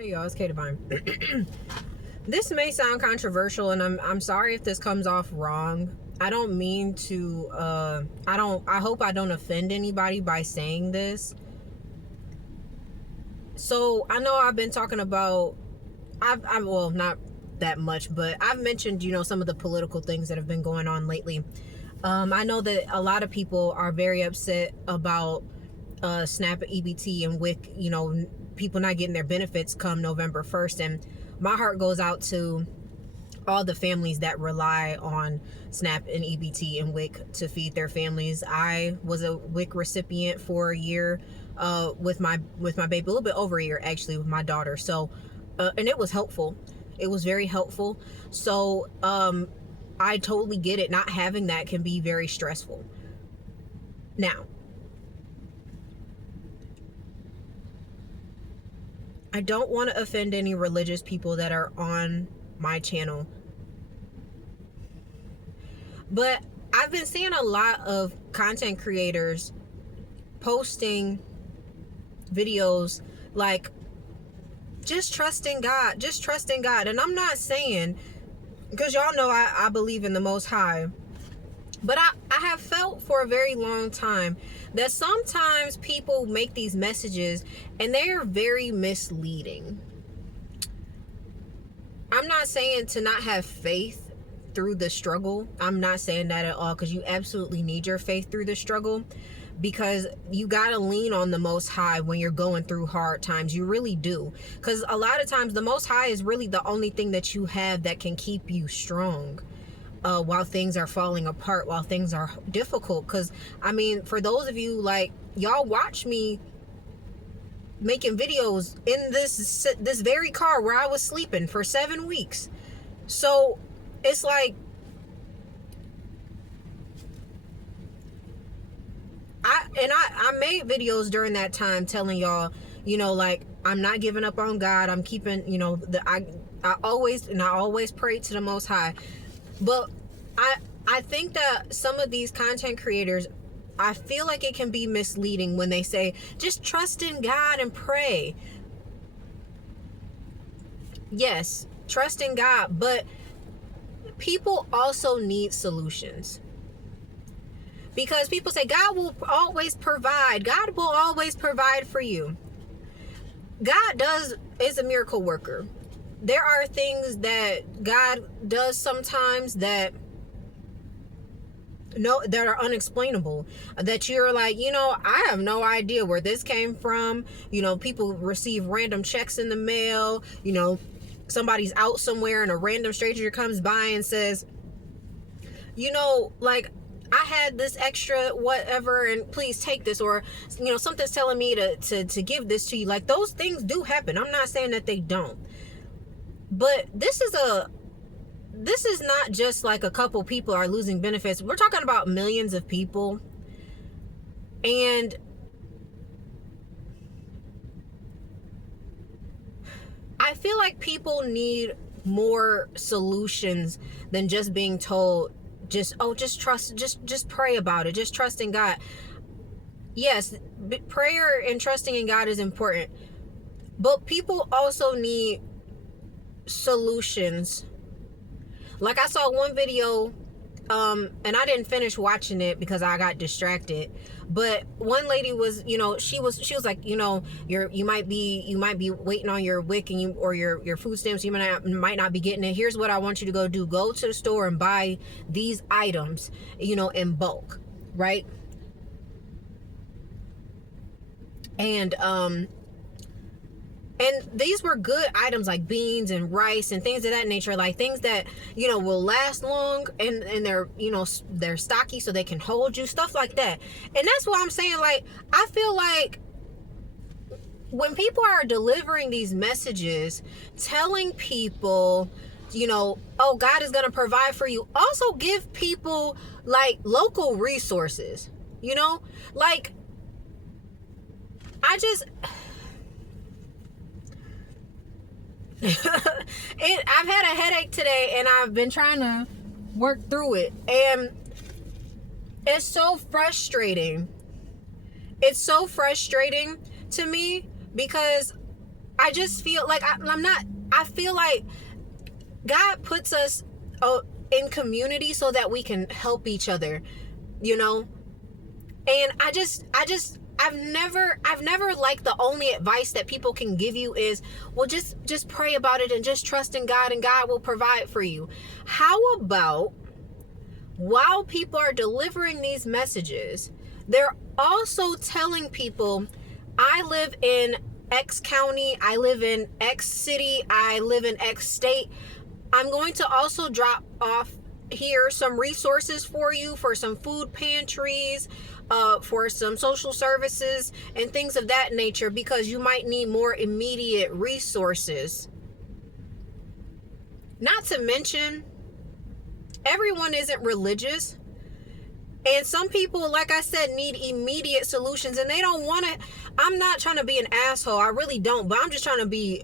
Hey y'all, it's Kay Divine. This may sound controversial, and I'm sorry if this comes off wrong. I don't mean to. I hope I don't offend anybody by saying this. So I know I've been talking about. Well, not that much, but I've mentioned some of the political things that have been going on lately. I know that a lot of people are very upset about SNAP, EBT, and WIC. People not getting their benefits come November 1st, and my heart goes out to all the families that rely on SNAP and EBT and WIC to feed their families. I was a WIC recipient for a year with my baby, a little bit over a year actually, with my daughter. So and it was helpful. It was very helpful. So I totally get it. Not having that can be very stressful. Now, I don't want to offend any religious people that are on my channel, but I've been seeing a lot of content creators posting videos like, just trusting God, just trusting God. And I'm not saying, because y'all know I believe in the Most High, but I have felt for a very long time that sometimes people make these messages and they're very misleading. I'm not saying to not have faith through the struggle. I'm not saying that at all, because you absolutely need your faith through the struggle, because you got to lean on the Most High when you're going through hard times. You really do, because a lot of times the Most High is really the only thing that you have that can keep you strong while things are falling apart, while things are difficult. Because I mean, for those of you, like, y'all watch me making videos in this very car where I was sleeping for 7 weeks. So it's like, I made videos during that time telling y'all, like, I'm not giving up on God. I'm keeping, I always pray to the Most High. But I think that some of these content creators, I feel like it can be misleading when they say, just trust in God and pray. Yes, trust in God, but people also need solutions. Because people say God will always provide. God will always provide for you. God is a miracle worker. There are things that God does sometimes that are unexplainable, that you're like, I have no idea where this came from. People receive random checks in the mail. Somebody's out somewhere and a random stranger comes by and says, like, I had this extra whatever and please take this, or something's telling me to give this to you. Like, those things do happen. I'm not saying that they don't, but this is not just like a couple people are losing benefits. We're talking about millions of people. And I feel like people need more solutions than just being told, just trust, just pray about it, just trust in God. Yes, prayer and trusting in God is important, but people also need solutions. Like, I saw one video, and I didn't finish watching it because I got distracted. But one lady was, she was like, you might be waiting on your WIC and or your food stamps. You might not be getting it. Here's what I want you to go do. Go to the store and buy these items, in bulk, right? And these were good items like beans and rice and things of that nature, like things that, will last long, and they're stocky so they can hold you, stuff like that. And that's what I'm saying. Like, I feel like when people are delivering these messages, telling people, oh, God is going to provide for you, also give people like local resources, like, I've had a headache today and I've been trying to work through it, and it's so frustrating. It's so frustrating to me because I just feel like I feel like God puts us in community so that we can help each other, you know? And I've never liked the only advice that people can give you is, well, just pray about it and just trust in God and God will provide for you. How about while people are delivering these messages, they're also telling people, I live in X county, I live in X city, I live in X state. I'm going to also drop off here some resources for you, for some food pantries, for some social services and things of that nature, because you might need more immediate resources. Not to mention, everyone isn't religious. And some people, like I said, need immediate solutions and they don't want to. I'm not trying to be an asshole. I really don't. But I'm just trying to be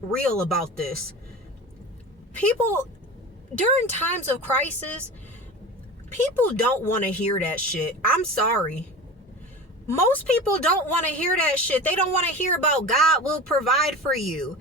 real about this. People, during times of crisis, people don't want to hear that shit. I'm sorry. Most people don't want to hear that shit. They don't want to hear about God will provide for you.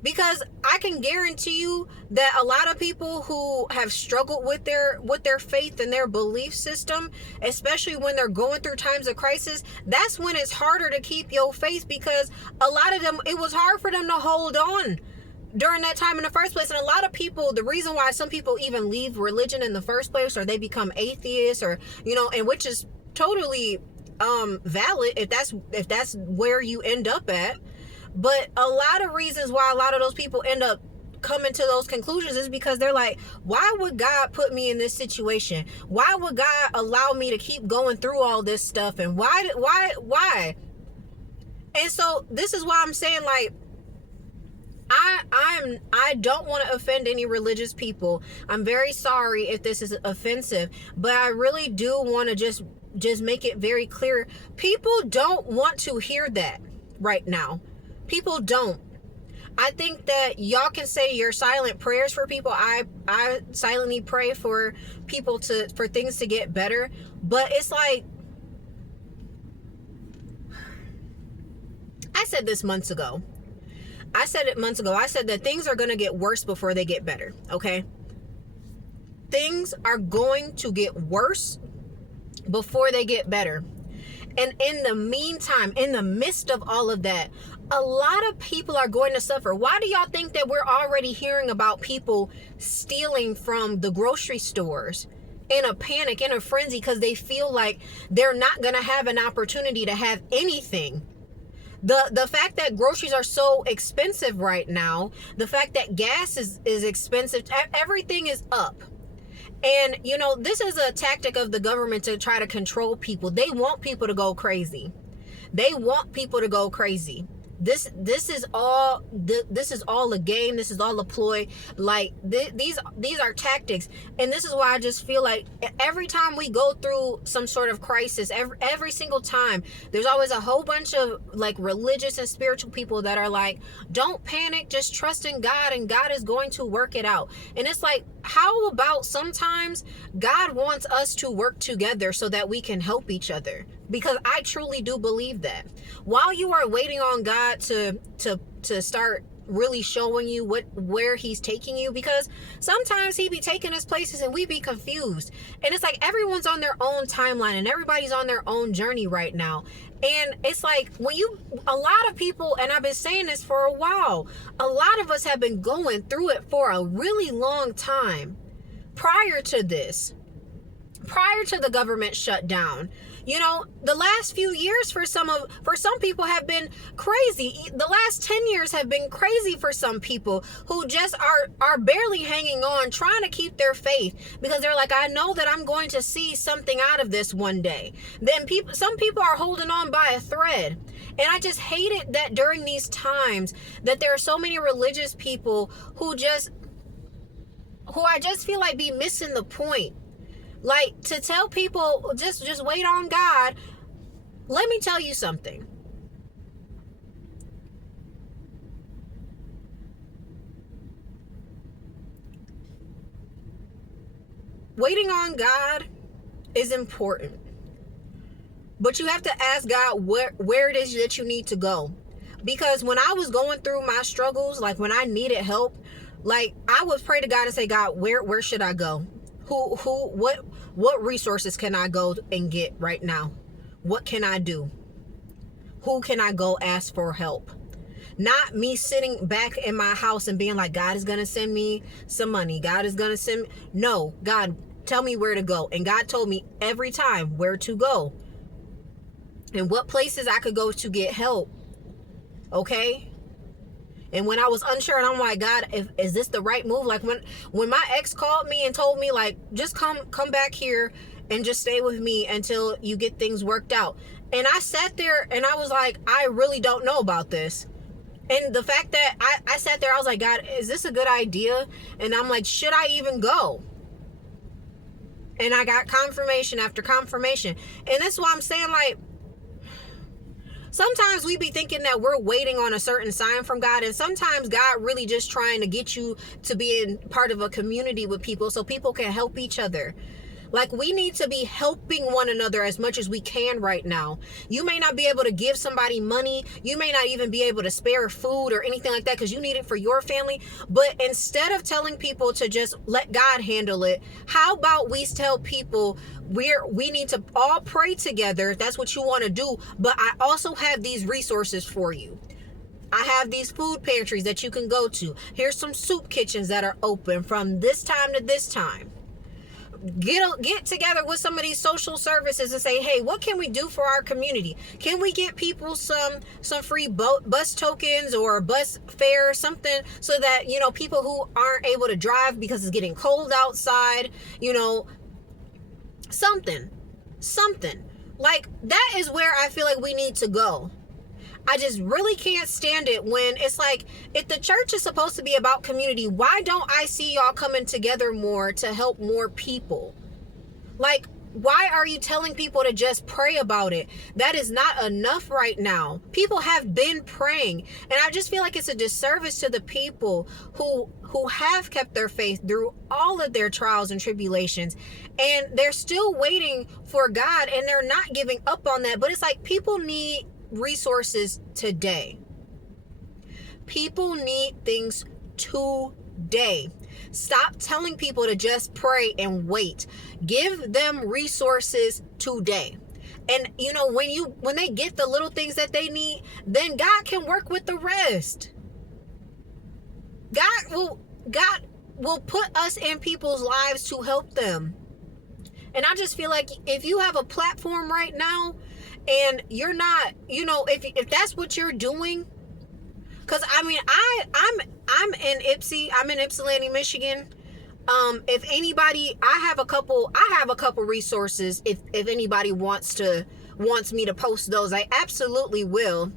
Because I can guarantee you that a lot of people who have struggled with their faith and their belief system, especially when they're going through times of crisis, that's when it's harder to keep your faith, because a lot of them, it was hard for them to hold on during that time in the first place. And a lot of people, the reason why some people even leave religion in the first place, or they become atheists, or, you know, and which is totally valid if that's where you end up at. But a lot of reasons why a lot of those people end up coming to those conclusions is because they're like, why would God put me in this situation? Why would God allow me to keep going through all this stuff? And why? And so this is why I'm saying, like, I don't want to offend any religious people. I'm very sorry if this is offensive, but I really do want to just make it very clear. People don't want to hear that right now. People don't. I think that y'all can say your silent prayers for people. I silently pray for people for things to get better. But it's like, I said this months ago. I said that things are going to get worse before they get better. Okay? Things are going to get worse before they get better. And in the meantime, in the midst of all of that, a lot of people are going to suffer. Why do y'all think that we're already hearing about people stealing from the grocery stores in a panic, in a frenzy, because they feel like they're not going to have an opportunity to have anything? The fact that groceries are so expensive right now, the fact that gas is expensive, everything is up. And, you know, this is a tactic of the government to try to control people. They want people to go crazy. They want people to go crazy. This is all a game. This is all a ploy. Like, these are tactics. And this is why I just feel like every time we go through some sort of crisis, every single time, there's always a whole bunch of like religious and spiritual people that are like, don't panic, just trust in God and God is going to work it out. And it's like, how about sometimes God wants us to work together so that we can help each other? Because I truly do believe that. While you are waiting on God to start really showing you where he's taking you, because sometimes he be taking us places and we be confused. And it's like everyone's on their own timeline and everybody's on their own journey right now. And it's like a lot of people, and I've been saying this for a while, a lot of us have been going through it for a really long time prior to this, prior to the government shutdown. You know, the last few years for some people have been crazy. The last 10 years have been crazy for some people who just are barely hanging on, trying to keep their faith, because they're like, I know that I'm going to see something out of this one day. Then some people are holding on by a thread. And I just hate it that during these times that there are so many religious people who I just feel like be missing the point. Like, to tell people, just wait on God. Let me tell you something. Waiting on God is important. But you have to ask God where it is that you need to go. Because when I was going through my struggles, like when I needed help, like I would pray to God and say, God, where should I go? What resources can I go and get right now? What can I do? Who can I go ask for help? Not me sitting back in my house and being like, God is going to send me some money. God is going to send me. No, God, tell me where to go. And God told me every time where to go and what places I could go to get help. Okay? And when I was unsure and I'm like, God, is this the right move? Like when my ex called me and told me like, just come back here and just stay with me until you get things worked out. And I sat there and I was like, I really don't know about this. And the fact that I sat there, I was like, God, is this a good idea? And I'm like, should I even go? And I got confirmation after confirmation. And that's why I'm saying, like, sometimes we be thinking that we're waiting on a certain sign from God. And sometimes God really just trying to get you to be in part of a community with people so people can help each other. Like, we need to be helping one another as much as we can right now. You may not be able to give somebody money. You may not even be able to spare food or anything like that because you need it for your family. But instead of telling people to just let God handle it, how about we tell people we need to all pray together if that's what you want to do. But I also have these resources for you. I have these food pantries that you can go to. Here's some soup kitchens that are open from this time to this time. Get together with some of these social services and say, hey, what can we do for our community? Can we get people some free bus tokens or bus fare, something, so that, you know, people who aren't able to drive because it's getting cold outside, you know, something like that is where I feel like we need to go. I just really can't stand it when it's like, if the church is supposed to be about community, why don't I see y'all coming together more to help more people? Like, why are you telling people to just pray about it? That is not enough right now. People have been praying. And I just feel like it's a disservice to the people who have kept their faith through all of their trials and tribulations. And they're still waiting for God and they're not giving up on that. But it's like, people need resources today. People need things today. Stop telling people to just pray and wait. Give them resources today. And you know, when they get the little things that they need, then God can work with the rest. God will put us in people's lives to help them. And I just feel like if you have a platform right now and you're not, you know, if that's what you're doing, because I mean, I'm in Ypsi, I'm in Ypsilanti, Michigan. If anybody, I have a couple resources. If anybody wants me to post those, I absolutely will.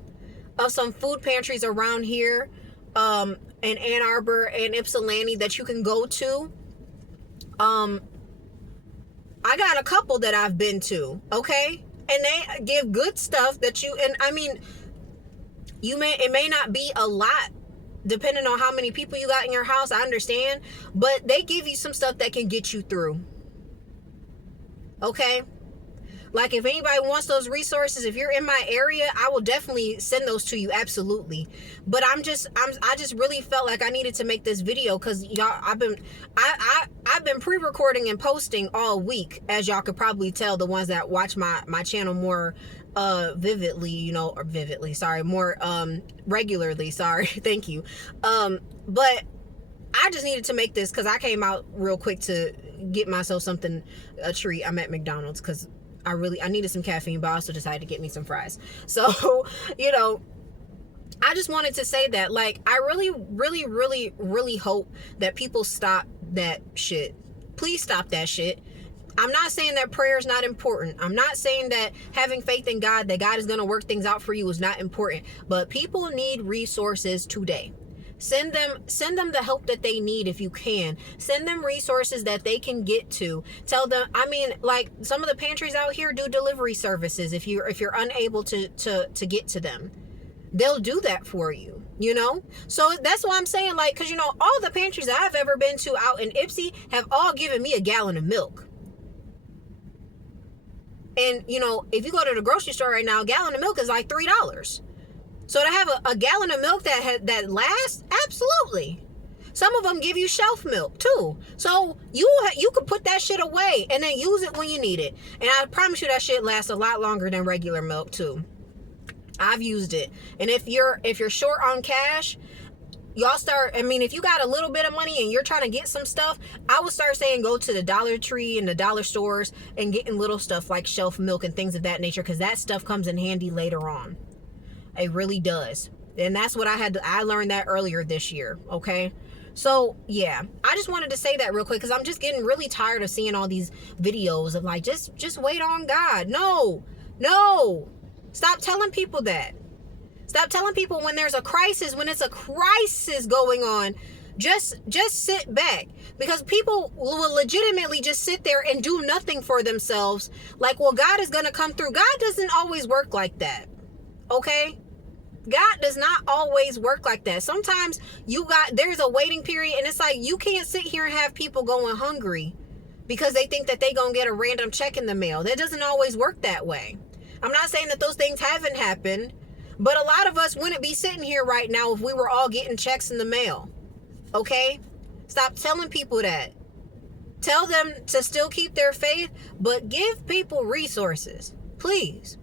Of some food pantries around here, in Ann Arbor and Ypsilanti that you can go to. I got a couple that I've been to, okay? And they give good stuff that and I mean, it may not be a lot depending on how many people you got in your house, I understand, but they give you some stuff that can get you through. Okay? Like, if anybody wants those resources, if you're in my area, I will definitely send those to you, absolutely. But I just really felt like I needed to make this video because y'all, I've been pre-recording and posting all week, as y'all could probably tell, the ones that watch my channel more more regularly, sorry. Thank you. But I just needed to make this because I came out real quick to get myself a treat. I'm at McDonald's because I needed some caffeine, but I also decided to get me some fries. So, you know, I just wanted to say that, like, I really, really, really, really hope that people stop that shit. Please stop that shit. I'm not saying that prayer is not important. I'm not saying that having faith in God, that God is going to work things out for you, is not important. But people need resources today. Send them the help that they need if you can. Send them resources that they can get to. Tell them, I mean, like, some of the pantries out here do delivery services if you're unable to get to them. They'll do that for you, you know? So that's why I'm saying, like, because, you know, all the pantries that I've ever been to out in Ypsi have all given me a gallon of milk. And, you know, if you go to the grocery store right now, a gallon of milk is like $3. So to have a gallon of milk that lasts, absolutely. Some of them give you shelf milk too. So you could put that shit away and then use it when you need it. And I promise you that shit lasts a lot longer than regular milk too. I've used it. And if you're short on cash, y'all start, I mean, if you got a little bit of money and you're trying to get some stuff, I would start saying go to the Dollar Tree and the dollar stores and getting little stuff like shelf milk and things of that nature, because that stuff comes in handy later on. It really does. And that's what I learned that earlier this year. Okay. So yeah, I just wanted to say that real quick because I'm just getting really tired of seeing all these videos of like, just wait on God. No. Stop telling people that. Stop telling people when there's a crisis, when it's a crisis going on, just sit back. Because people will legitimately just sit there and do nothing for themselves. Like, well, God is going to come through. God doesn't always work like that. Okay? God does not always work like that. Sometimes there's a waiting period, and it's like you can't sit here and have people going hungry because they think that they gonna get a random check in the mail. That doesn't always work that way. I'm not saying that those things haven't happened, but a lot of us wouldn't be sitting here right now if we were all getting checks in the mail. Okay? Stop telling people that. Tell them to still keep their faith, but give people resources. Please,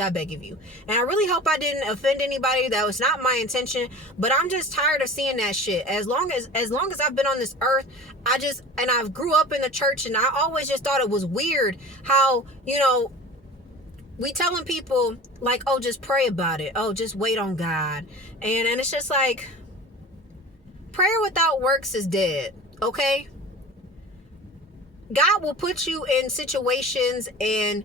I beg of you. And I really hope I didn't offend anybody. That was not my intention. But I'm just tired of seeing that shit. As long as I've been on this earth, I've grew up in the church, and I always just thought it was weird how, we telling people like, oh, just pray about it. Oh, just wait on God. And it's just like, prayer without works is dead. Okay? God will put you in situations and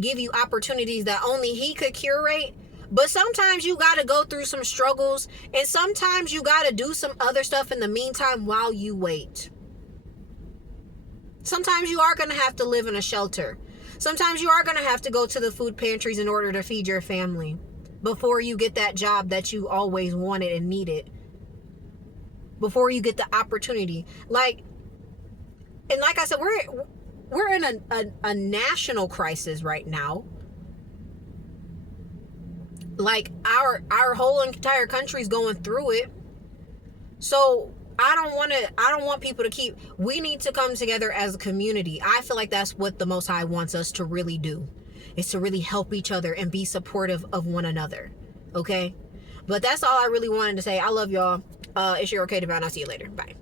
give you opportunities that only he could curate. But sometimes you got to go through some struggles, and sometimes you got to do some other stuff in the meantime while you wait. Sometimes you are going to have to live in a shelter. Sometimes you are going to have to go to the food pantries in order to feed your family before you get that job that you always wanted and needed. Before you get the opportunity. Like I said, we're in a national crisis right now. Like our whole entire country's going through it. So I don't want people to we need to come together as a community. I feel like that's what the Most High wants us to really do, is to really help each other and be supportive of one another. Okay? But that's all I really wanted to say. I love y'all. It's your okay to bow, and I'll see you later. Bye.